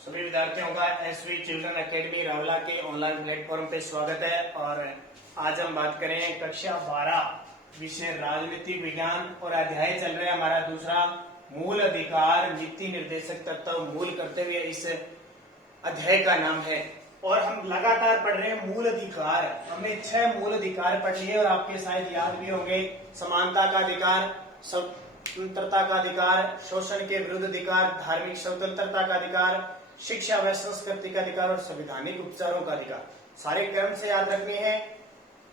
सभी विद्यार्थियों का एसवी चिल्ड्रन एकेडमी रावला के ऑनलाइन प्लेटफॉर्म पे स्वागत है। और आज हम बात करें कक्षा 12 विषय राजनीतिक विज्ञान और अध्याय चल रहा है हमारा दूसरा, मूल अधिकार नीति निर्देशक तत्व मूल कर्तव्य। इस अध्याय का नाम है और हम लगातार पढ़ रहे हैं मूल अधिकार। हमने 6 मूल अधिकार पढ़ लिए और आपके शायद याद भी होंगे। समानता का अधिकार, स्वतंत्रता का अधिकार, शोषण के विरुद्ध अधिकार, धार्मिक स्वतंत्रता का अधिकार, शिक्षा व संस्कृति का अधिकार और संवैधानिक उपचारों का अधिकार। सारे क्रम से याद रखने हैं।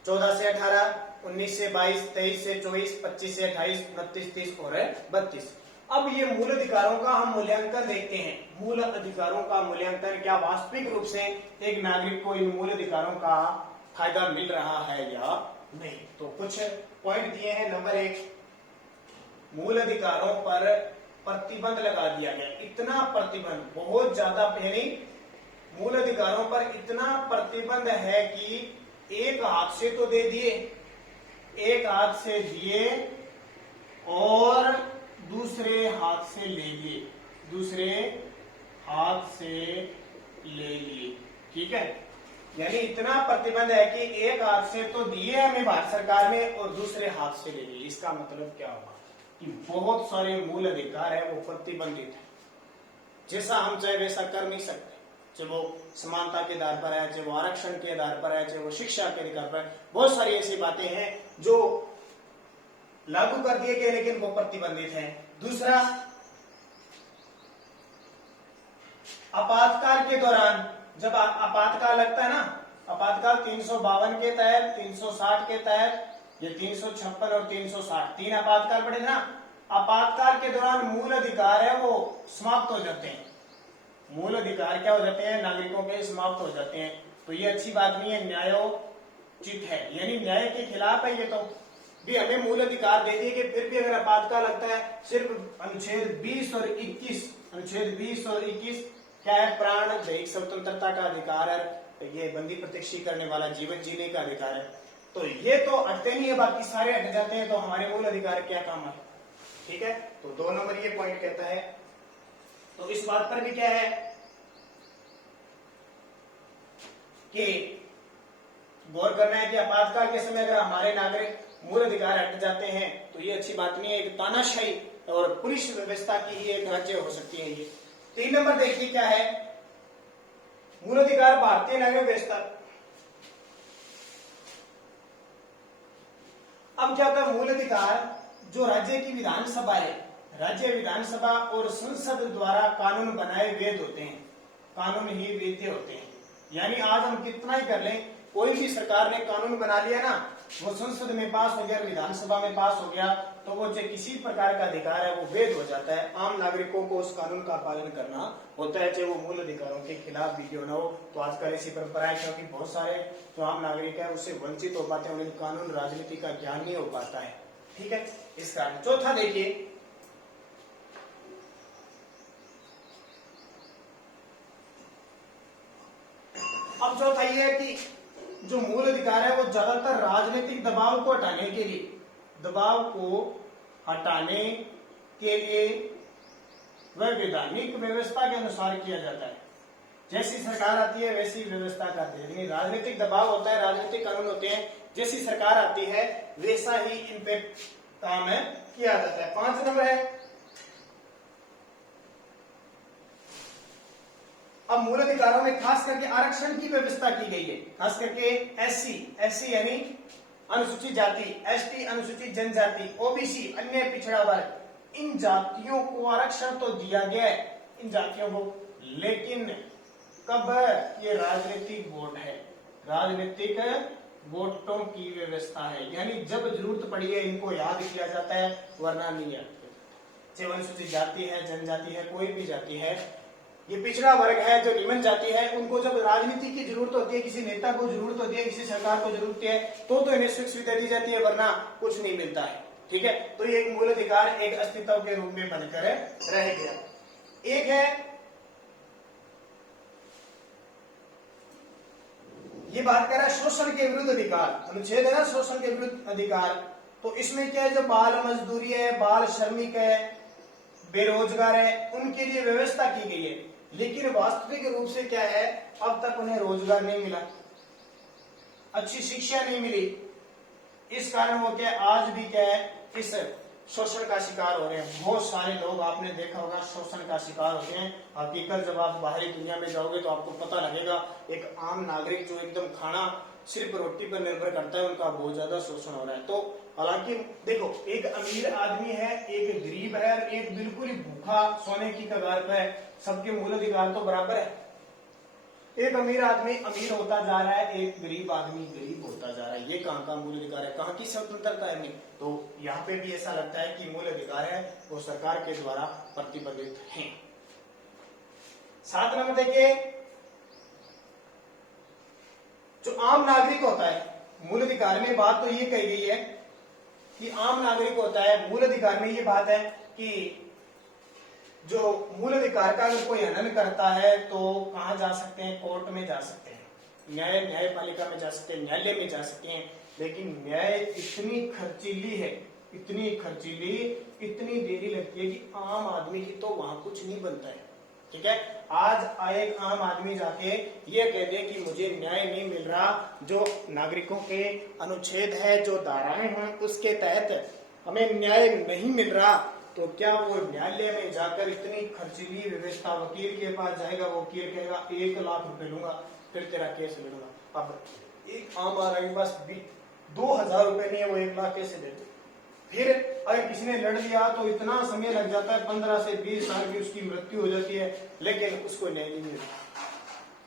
14 से 18, 19 से 22, 23 से 24, 25 से 28, 29, 30 और 32। अब ये मूल अधिकारों का हम मूल्यांकन देखते हैं। मूल अधिकारों का मूल्यांकन, क्या वास्तविक रूप से एक नागरिक को इन मूल अधिकारों का फायदा मिल रहा है या नहीं। तो कुछ पॉइंट दिए हैं। नंबर 1, मूल अधिकारों पर प्रतिबंध लगा दिया गया। इतना प्रतिबंध, बहुत ज्यादा पहले मूल अधिकारों पर इतना प्रतिबंध है कि एक हाथ से तो दे दिए, एक हाथ से दिए और दूसरे हाथ से ले लिए, दूसरे हाथ से ले लिए। ठीक है, यानी इतना प्रतिबंध है कि एक हाथ से तो दिए हमें भारत सरकार ने और दूसरे हाथ से ले लिए। इसका मतलब क्या हुआ कि बहुत सारे मूल अधिकार है वो प्रतिबंधित है। जैसा हम चाहे वैसा कर नहीं सकते। चाहे वो समानता के आधार पर है, चाहे वो आरक्षण के आधार पर है, चाहे वो शिक्षा के अधिकार पर है। बहुत सारी ऐसी बातें हैं जो लागू कर दिए गए लेकिन वो प्रतिबंधित है। दूसरा, आपातकाल के दौरान, जब आपातकाल लगता है ना, आपातकाल 352 के तहत, 360 के तहत, ये 356 और 360 तीन आपातकाल पड़े ना। आपातकाल के दौरान मूल अधिकार है वो समाप्त हो जाते हैं। मूल अधिकार क्या हो जाते हैं? नागरिकों के समाप्त हो जाते हैं। तो ये अच्छी बात नहीं है, न्यायोचित है, यानी न्याय के खिलाफ है ये। तो भी हमें मूल अधिकार दे दिए कि फिर भी अगर आपातकाल लगता है, सिर्फ अनुच्छेद 20 और 21, अनुच्छेद 20 और 21 क्या है? प्राण दैहिक स्वतंत्रता का अधिकार है, ये बंदी प्रत्यक्षी करने वाला जीवन जीने का अधिकार है। तो ये तो हटते नहीं है, बाकी सारे हट जाते हैं। तो हमारे मूल अधिकार क्या काम है? ठीक है, तो 2 नंबर ये पॉइंट कहता है। तो इस बात पर भी क्या है कि गौर करना है कि आपातकाल के समय अगर हमारे नागरिक मूल अधिकार हट जाते हैं तो ये अच्छी बात नहीं है। एक तानाशाही और पुलिस व्यवस्था की ही एक राज्य हो सकती है ये। 3 नंबर देखिए क्या है? मूल अधिकार भारतीय नागरिक व्यवस्था। अब क्या होता है? मूल अधिकार जो राज्य की विधानसभा है, राज्य विधानसभा और संसद द्वारा कानून बनाए वेद होते हैं, कानून ही वेद्य होते हैं। यानी आज हम कितना ही कर लें, कोई भी सरकार ने कानून बना लिया ना, वो संसद में पास हो गया, विधानसभा में पास हो गया, तो वो जो किसी प्रकार का अधिकार है वो वेद हो जाता है। आम नागरिकों को उस कानून का पालन करना होता है, चाहे वो मूल अधिकारों के खिलाफ भी क्यों न हो। तो आजकल ऐसी परंपरा है क्योंकि बहुत सारे जो आम नागरिक है उससे वंचित हो पाते हैं, उन्हें कानून राजनीति का ज्ञान नहीं हो पाता है। ठीक है, इस कारण। चौथा देखिए, अब चौथा ये है कि जो मूल अधिकार है वो ज्यादातर राजनीतिक दबाव को हटाने के लिए, दबाव को हटाने के लिए वह वैधानिक व्यवस्था के अनुसार किया जाता है। जैसी सरकार आती है वैसी व्यवस्था करती है। लेकिन राजनीतिक दबाव होता है, राजनीतिक कानून होते हैं, जैसी सरकार आती है वैसा ही इन पे काम है किया जाता है। 5 नंबर है, अब मूल अधिकारों में खास करके आरक्षण की व्यवस्था की गई है। खास करके एससी यानी अनुसूचित जाति, एसटी अनुसूचित जनजाति, ओबीसी अन्य पिछड़ा वर्ग, इन जातियों को आरक्षण तो दिया गया है, इन जातियों को। लेकिन कब? ये राजनीतिक वोट है, राजनीतिक वोटों की व्यवस्था है, यानी जब जरूरत पड़ी है इनको याद किया जाता है, वरना नहीं याद किया जाता। चाहे अनुसूचित जाति है, जनजाति है, कोई भी जाति है, ये पिछड़ा वर्ग है, जो निम्न जाति है, उनको जब राजनीति की जरूरत होती है, किसी नेता को जरूरत होती है, किसी सरकार को जरूरत है, तो इन्हें सुविधा दी जाती है, वरना कुछ नहीं मिलता है। ठीक है, तो ये एक मूल अधिकार एक अस्तित्व के रूप में बनकर रह गया। एक है, ये बात कर रहा है शोषण के विरुद्ध अधिकार, अनुच्छेद है ना, शोषण के विरुद्ध अधिकार। तो इसमें क्या है? जो बाल मजदूरी है, बाल श्रमिक है, बेरोजगार है, उनके लिए व्यवस्था की गई है लेकिन वास्तविक रूप से क्या है, अब तक उन्हें रोजगार नहीं मिला, अच्छी शिक्षा नहीं मिली। इस कारण वो क्या आज भी क्या है, इस शोषण का शिकार हो रहे हैं। बहुत सारे लोग आपने देखा होगा शोषण का शिकार होते हैं। हकीकत जब आप बाहरी दुनिया में जाओगे तो आपको पता लगेगा, एक आम नागरिक जो एकदम खाना सिर्फ रोटी पर निर्भर करता है, उनका बहुत ज्यादा शोषण हो रहा है। तो हालांकि देखो, एक अमीर आदमी है, एक गरीब है, और एक बिल्कुल ही भूखा सोने की कगार पर है, सबके मूल अधिकार तो बराबर है। एक अमीर आदमी अमीर होता जा रहा है, एक गरीब आदमी गरीब होता जा रहा है। ये कहाँ का मूल अधिकार है, कहाँ की स्वतंत्रता है? नहीं। तो यहाँ पे भी ऐसा लगता है कि मूल अधिकार है वो सरकार के द्वारा प्रतिबंधित है। 7 नंबर देखिए, जो आम नागरिक होता है, मूल अधिकार में बात तो ये कही गई है कि आम नागरिक होता है, मूल अधिकार में ये बात है कि जो मूल अधिकार का अगर कोई हनन करता है तो कहाँ जा सकते हैं? कोर्ट में जा सकते हैं, न्यायपालिका में जा सकते हैं, न्यायालय में जा सकते हैं। लेकिन न्याय इतनी खर्चीली है, इतनी खर्चीली, इतनी देरी लगती है कि आम आदमी की तो वहां कुछ नहीं बनता है। ठीक है, आज एक आम आदमी जाके ये कह दे कि मुझे न्याय नहीं मिल रहा, जो नागरिकों के अनुच्छेद है, जो धाराएं हैं, उसके तहत हमें न्याय नहीं मिल रहा, तो क्या वो न्यायालय में जाकर इतनी खर्चीली व्यवस्था, वकील के पास जाएगा, वो वकील कहेगा 1 लाख रुपए लूंगा फिर तेरा केस लड़ूंगा। अब एक आम आदमी के पास 2000 रुपए नहीं है, वो 1 लाख कैसे दे? फिर अगर किसी ने लड़ लिया तो इतना समय लग जाता है, 15 से 20 साल की उसकी मृत्यु हो जाती है, लेकिन उसको न्याय नहीं मिलता,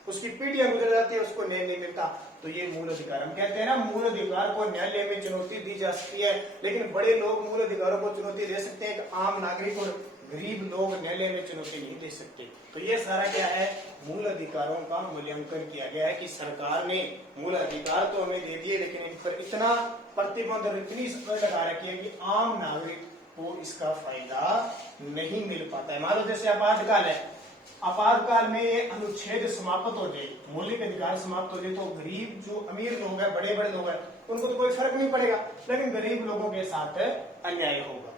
उसकी पीढ़ियां गुजर जाती है, उसको न्याय नहीं मिलता। तो ये मूल अधिकार, हम कहते हैं ना, मूल अधिकार को न्यायालय में चुनौती दी जा सकती है, लेकिन बड़े लोग मूल अधिकारों को चुनौती दे सकते हैं, एक आम नागरिक और गरीब लोग न्यायालय में चुनौती नहीं दे सकते। तो ये सारा क्या है, मूल अधिकारों का मूल्यांकन किया गया है कि सरकार ने मूल अधिकार तो हमें दे दिए, लेकिन इन पर इतना प्रतिबंध और इतनी शर्त लगा रखी है कि आम नागरिक को इसका फायदा नहीं मिल पाता है। मान लो जैसे आपातकाल है, आपातकाल में ये अनुच्छेद समाप्त हो जाए, मौलिक अधिकार समाप्त हो जाए, तो गरीब जो अमीर लोग हैं, बड़े बड़े लोग हैं, उनको तो कोई फर्क नहीं पड़ेगा, लेकिन गरीब लोगों के साथ अन्याय होगा।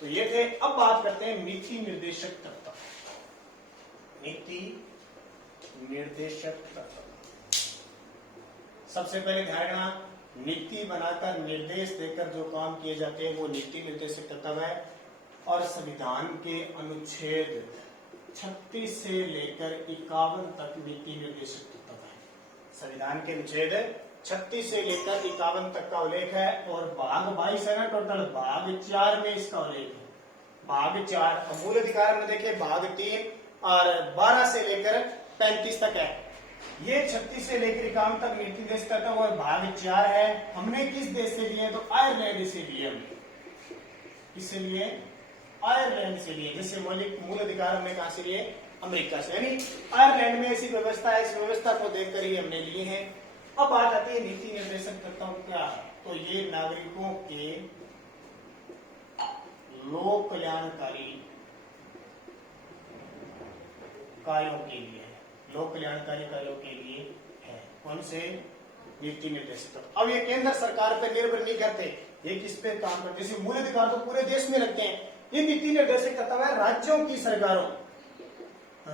तो ये थे। अब बात करते हैं नीति निर्देशक तत्व। नीति निर्देशक तत्व, सबसे पहले ध्यान रखना, नीति बनाकर निर्देश देकर जो काम किए जाते हैं वो नीति निर्देशक तत्व है। और संविधान के अनुच्छेद 36 से लेकर 51 तक नीति निर्देशक तत्व है। संविधान के अनुच्छेद 36 से लेकर 51 तक का उल्लेख है, और भाग 22 है ना टोटल, भाग 4 में इसका उल्लेख है। भाग 4 मूल अधिकार में देखिए, भाग 3 और 12 से लेकर 35 तक है। ये 36 से लेकर 51 तक नीति निर्देशक तत्व और भाग 4 है। हमने किस देश से लिए? तो आयरलैंड से लिए हमने। किससे लिए? आयरलैंड से लिए। जैसे मौलिक मूल अधिकार हमने कहां से लिए? अमेरिका से। यानी आयरलैंड में ऐसी व्यवस्था है, इस व्यवस्था को देखकर ही हमने लिए हैं। अब बात आती है नीति निर्देशक तत्व क्या है? तो ये नागरिकों के लोक कल्याणकारी कार्यों के लिए है, लोक कल्याणकारी कार्यों के लिए है। कौन से? नीति निर्देशक तत्व। अब ये केंद्र सरकार पर निर्भर नहीं करते, ये किस पे काम करते? जैसे मूल अधिकार तो पूरे देश में लगते हैं, ये नीति निर्देशक तत्व है राज्यों की सरकारों,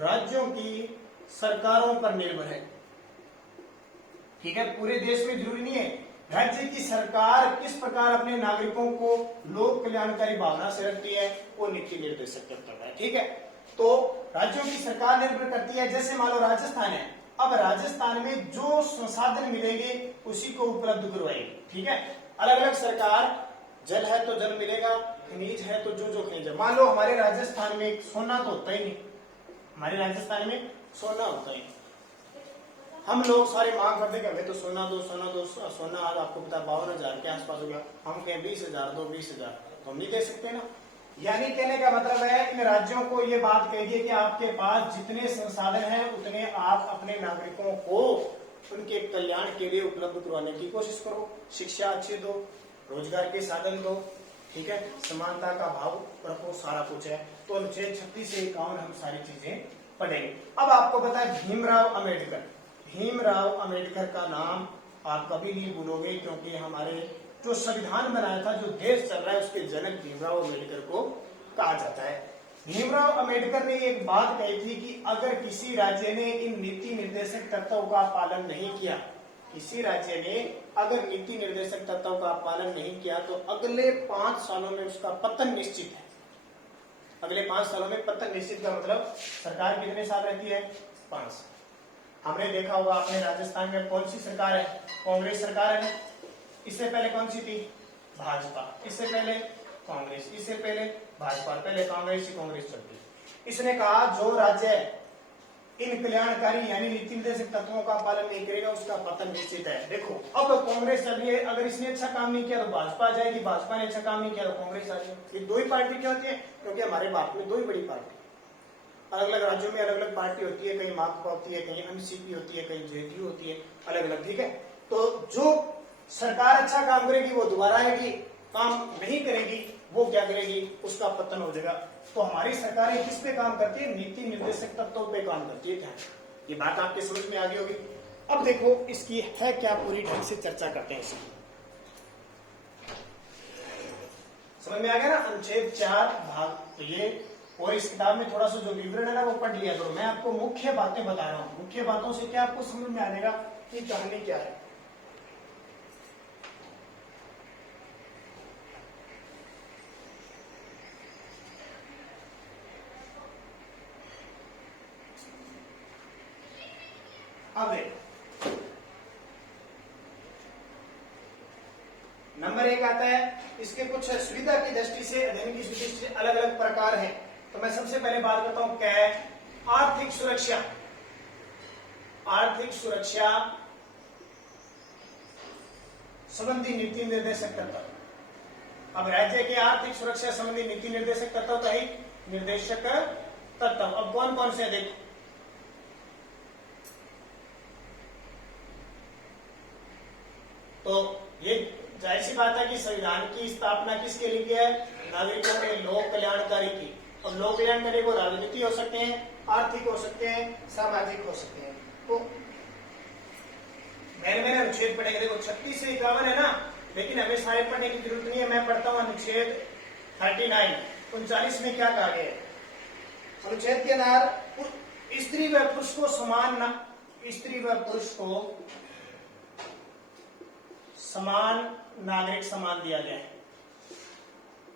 राज्यों की सरकारों पर निर्भर है। ठीक है, पूरे देश में जरूरी नहीं है। राज्य की सरकार किस प्रकार अपने नागरिकों को लोक कल्याणकारी भावना से रखती है, वो नीति निर्देशक तत्व है। ठीक है, तो राज्यों की सरकार निर्भर करती है। जैसे मान लो राजस्थान है, अब राजस्थान में जो संसाधन मिलेंगे उसी को उपलब्ध करवाएगी। ठीक है, अलग अलग सरकार, जल है तो जल मिलेगा, खनिज है तो जो खनिज है। मान लो हमारे राजस्थान में सोना तो होता ही नहीं, हमारे राजस्थान में सोना होता ही, हम लोग सारे मांग करते हैं हमें तो सोना दो, सोना दो। सोना आज आपको पता 52,000 के आसपास हो गया, हम कहें 20,000 दो, 20,000 तो हम नहीं दे सकते ना। यानी कहने का मतलब है, इन राज्यों को ये बात कहिए कि आपके पास जितने संसाधन हैं उतने आप अपने नागरिकों को उनके कल्याण के लिए उपलब्ध करवाने की कोशिश करो। शिक्षा अच्छी दो, रोजगार के साधन दो, ठीक है, समानता का भाव रखो, सारा कुछ है। तो अनुच्छेद 36 से 51 हम सारी चीजें पढ़ेंगे। अब आपको पता है भीमराव अम्बेडकर, भीमराव अम्बेडकर का नाम आप कभी नहीं भूलोगे, क्योंकि हमारे जो संविधान बनाया था, जो देश चल रहा है, उसके जनक भीमराव अम्बेडकर को कहा जाता है। भीमराव अंबेडकर ने एक बात कही थी कि अगर किसी राज्य ने इन नीति निर्देशक तत्वों का पालन नहीं किया, किसी राज्य ने अगर नीति निर्देशक तत्वों का पालन नहीं किया तो अगले 5 सालों में उसका पतन निश्चित है। अगले 5 सालों में पतन निश्चित का मतलब सरकार कितने साल रहती है? 5 साल। हमने देखा होगा अपने राजस्थान में कौन सी सरकार है? कांग्रेस सरकार है। इससे पहले कौन सी थी? भाजपा। इससे पहले कांग्रेस, इससे पहले भाजपा, पहले कांग्रेस चलती। इसने कहा जो राज्य इन कल्याणकारी यानी नीति निर्देशक तत्वों का पालन नहीं करेगा उसका पतन निश्चित है। देखो अब कांग्रेस चल रही है, अगर इसने अच्छा काम नहीं किया तो भाजपा आ जाएगी, भाजपा ने अच्छा काम नहीं किया तो कांग्रेस आ जाएगी। ये दो ही पार्टी क्या होती है? क्योंकि हमारे भारत में 2 ही बड़ी पार्टी, अलग अलग राज्यों में अलग अलग पार्टी होती है, कहीं माकपा होती है, कहीं एमसीपी होती है, कहीं जेडीयू होती है, अलग अलग। ठीक है, तो जो सरकार अच्छा काम करेगी वो दोबारा आएगी, काम नहीं करेगी वो क्या करेगी? उसका पतन हो जाएगा। तो हमारी सरकारें किस पे काम करती है? नीति निर्देशक तत्वों पे काम करती है। क्या ये बात आपके समझ में आ गई होगी? अब देखो इसकी है क्या, पूरी ढंग से चर्चा करते हैं इसकी। समझ में आ गया ना? अनुच्छेद 4 भाग तो ये, और इस किताब में थोड़ा सा जो विवरण है ना वो पढ़ लिया करो। मैं आपको मुख्य बातें बता रहा हूँ, मुख्य बातों से क्या आपको समझ में आ जाएगा कि कहानी क्या है। अब नंबर 1 आता है, इसके कुछ सुविधा की दृष्टि से, अध्ययन की दृष्टि से अलग अलग प्रकार हैं। तो मैं सबसे पहले बात करता हूं क्या है? आर्थिक सुरक्षा। आर्थिक सुरक्षा संबंधी नीति निर्देशक तत्व। अब राज्य के आर्थिक सुरक्षा संबंधी नीति निर्देशक तत्व तो ही निर्देशक तत्व। अब कौन कौन से? देखो तो ये जाहिर सी बात है कि संविधान की स्थापना किसके लिए की है? नागरिकों के लोक कल्याणकारी की। और लोक कल्याणकारी को राजनीति हो सकते हैं, आर्थिक हो सकते हैं, सामाजिक हो सकते हैं। तो मैंने अनुच्छेद पढ़ेंगे। देखो 36 से 51 है ना, लेकिन हमें सारे पढ़ने की जरूरत नहीं है। मैं पढ़ता हूँ अनुच्छेद 39 39 में क्या कहा गया है? अनुच्छेद के अंदर स्त्री व पुरुष को समान, स्त्री व पुरुष को समान नागरिक सम्मान दिया गया है।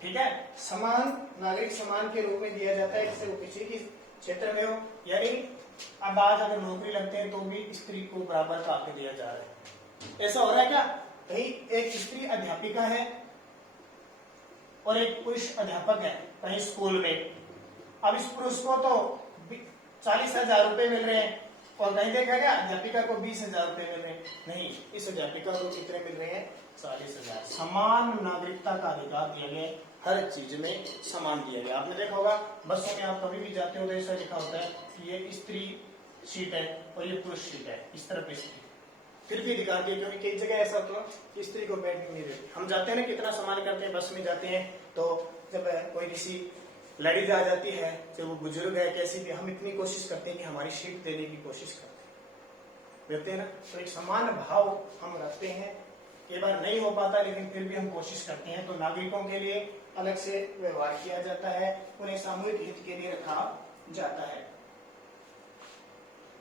ठीक है, समान नागरिक सम्मान के रूप में दिया जाता है, इससे वो किसी भी क्षेत्र में हो। यानी अब आज अगर नौकरी लगते हैं तो भी स्त्री को बराबर का हक दिया जा रहा है। ऐसा हो रहा है क्या? कहीं एक स्त्री अध्यापिका है और एक पुरुष अध्यापक है कहीं स्कूल में। अब इस पुरुष को तो 40,000 रुपए मिल रहे हैं और कहीं देखा गया अध्यापिका को 20,000 रुपए मिल रहे हैं। नहीं, इस अध्यापिका को कितने मिल रहे हैं? 40,000। समान नागरिकता का अधिकार दिया गया, हर चीज में समान दिया गया। आपने देखा होगा बसों में आप कभी भी जाते हो तो ऐसा लिखा होता है कि ये स्त्री सीट है और ये पुरुष सीट है, इस तरफ स्त्री, फिर भी अधिकार दिया। क्योंकि कई जगह ऐसा होता है कि स्त्री को बैठने नहीं देती। हम जाते हैं ना, कितना सम्मान करते हैं, बस में जाते हैं तो जब कोई किसी लेडीज आ जाती है, चाहे वो बुजुर्ग है कैसी भी, हम इतनी कोशिश करते हैं कि हमारी सीट देने की कोशिश करते हैं ना। तो एक समान भाव हम रखते हैं। कई बार नहीं हो पाता लेकिन फिर भी हम कोशिश करते हैं। तो नागरिकों के लिए अलग से व्यवहार किया जाता है, उन्हें सामूहिक हित के लिए रखा जाता है।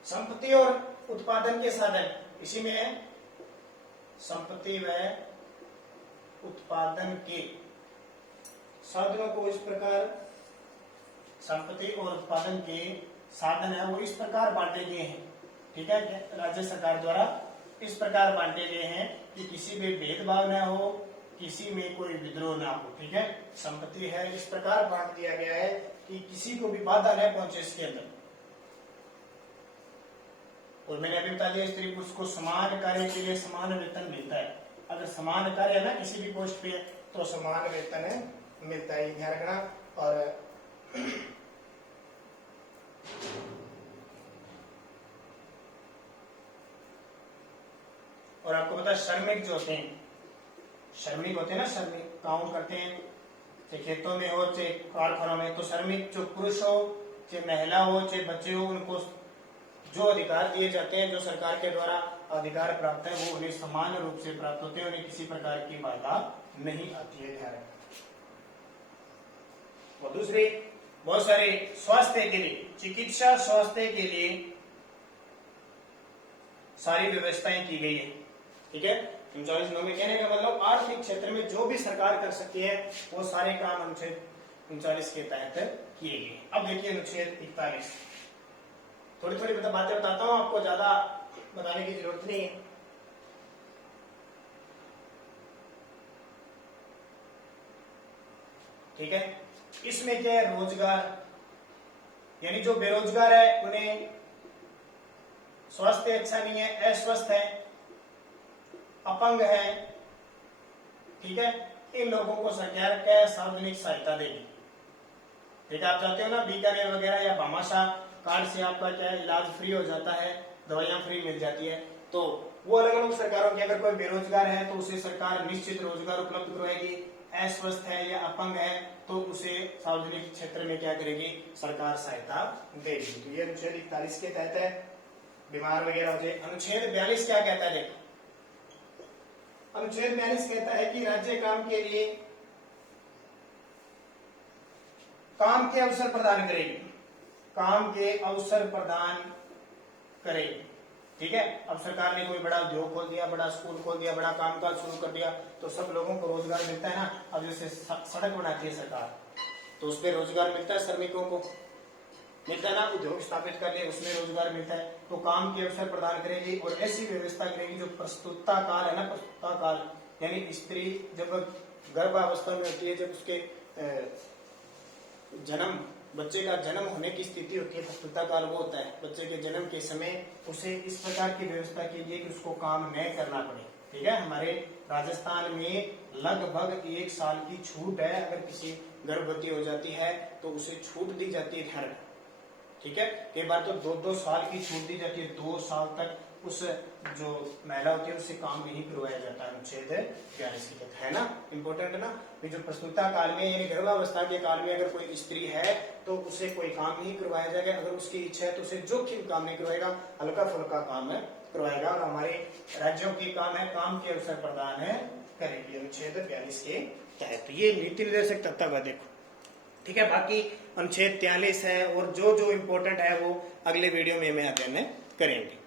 संपत्ति और उत्पादन के साधन, इसी में है संपत्ति व उत्पादन के साधनों को इस प्रकार, संपत्ति और उत्पादन के साधन है वो इस प्रकार बांटे गए हैं। ठीक है, राज्य सरकार द्वारा इस प्रकार बांटे गए हैं कि किसी में भेदभाव न हो, किसी में कोई विद्रोह ना हो। ठीक है, संपत्ति है इस प्रकार बांट दिया गया है कि किसी को भी बाधा न पहुंचे इसके अंदर। और मैंने अभी बता दिया स्त्री पुरुष को समान कार्य के लिए समान वेतन मिलता है। अगर समान कार्य है ना किसी भी पोस्ट पे तो समान वेतन मिलता है, ध्यान रखना। और आपको पता है श्रमिक जो होते हैं, श्रमिक होते हैं ना, श्रमिक काम करते हैं, चाहे खेतों में हो चाहे कारखानों में। तो श्रमिक जो पुरुष हो चाहे महिला हो चाहे बच्चे हो, उनको जो अधिकार दिए जाते हैं, जो सरकार के द्वारा अधिकार प्राप्त है, वो उन्हें समान रूप से प्राप्त होते हैं, उन्हें किसी प्रकार की बाधा नहीं आती है। ध्यान रखना। और दूसरी बहुत सारे स्वास्थ्य के लिए, चिकित्सा स्वास्थ्य के लिए सारी व्यवस्थाएं की गई है। ठीक है, 39 में कहने का मतलब आर्थिक क्षेत्र में जो भी सरकार कर सकती है वो सारे काम अनुच्छेद 39 के तहत किए गए। अब देखिए अनुच्छेद 41, थोड़ी थोड़ी बातें बताता हूं आपको, ज्यादा बताने की जरूरत नहीं है। ठीक है, इसमें क्या है, रोजगार, यानी जो बेरोजगार है उन्हें स्वास्थ्य अच्छा नहीं है, अस्वस्थ है, अपंग है, ठीक है, इन लोगों को सरकार क्या सार्वजनिक सहायता देगी। ठीक है, आप चाहते हो ना बीकानेर वगैरह या भामाशाह कार्ड से आपका क्या इलाज फ्री हो जाता है, दवाइयां फ्री मिल जाती है, तो वो अलग अलग सरकारों की, अगर कोई बेरोजगार है तो उसे सरकार निश्चित रोजगार उपलब्ध करवाएगी, अस्वस्थ है या अपंग है तो उसे सार्वजनिक क्षेत्र में क्या करेगी, सरकार सहायता देगी। तो ये अनुच्छेद 41 के तहत है, बीमार वगैरह हो जाए। अनुच्छेद 42 क्या कहता है, देखो अनुच्छेद 42 कहता है कि राज्य काम के लिए काम के अवसर प्रदान करेगी, काम के अवसर प्रदान करेगी। ठीक है, अब सरकार ने कोई बड़ा उद्योग खोल दिया, बड़ा स्कूल खोल दिया, बड़ा कामकाज शुरू कर दिया तो सब लोगों को रोजगार मिलता है ना। अब जैसे सड़क बनाती है सरकार तो उसपे रोजगार मिलता है, श्रमिकों को मिलता है ना, उद्योग स्थापित कर लिया उसमें रोजगार मिलता है, तो काम के अवसर प्रदान करेगी और ऐसी व्यवस्था करेगी जो प्रस्तुतता काल है ना, प्रस्तुतता काल यानी स्त्री जब गर्भावस्था में होती है, जब उसके जन्म, बच्चे का जन्म होने की स्थिति होती है, प्रस्तुतता काल वो होता है बच्चे के जन्म के समय, उसे इस प्रकार की व्यवस्था कीजिए कि उसको काम न करना पड़े। ठीक है, हमारे राजस्थान में लगभग 1 साल की छूट है, अगर किसी गर्भवती हो जाती है तो उसे छूट दी जाती है घर। ठीक है, कई बार तो 2-2 साल की छूट दी जाती है, 2 साल तक उस जो महिला होती है उससे काम नहीं करवाया जाता है। अनुच्छेद 42 के तहत है ना, इंपॉर्टेंट है ना। जो प्रस्तुतता काल में यानी गर्भावस्था के काल में अगर कोई स्त्री है तो उसे कोई काम नहीं करवाया जाएगा, अगर उसकी इच्छा है तो उसे जोखिम काम नहीं करवाएगा, हल्का फुल्का काम करवाएगा। और हमारे राज्यों की काम है काम के अवसर प्रदान करेगी अनुच्छेद 42 के तहत। ये नीति निर्देशक तत्व है, देखो। ठीक है, बाकी अनुच्छेद 43 है और जो जो इम्पोर्टेंट है वो अगले वीडियो में अध्ययन करेंगे।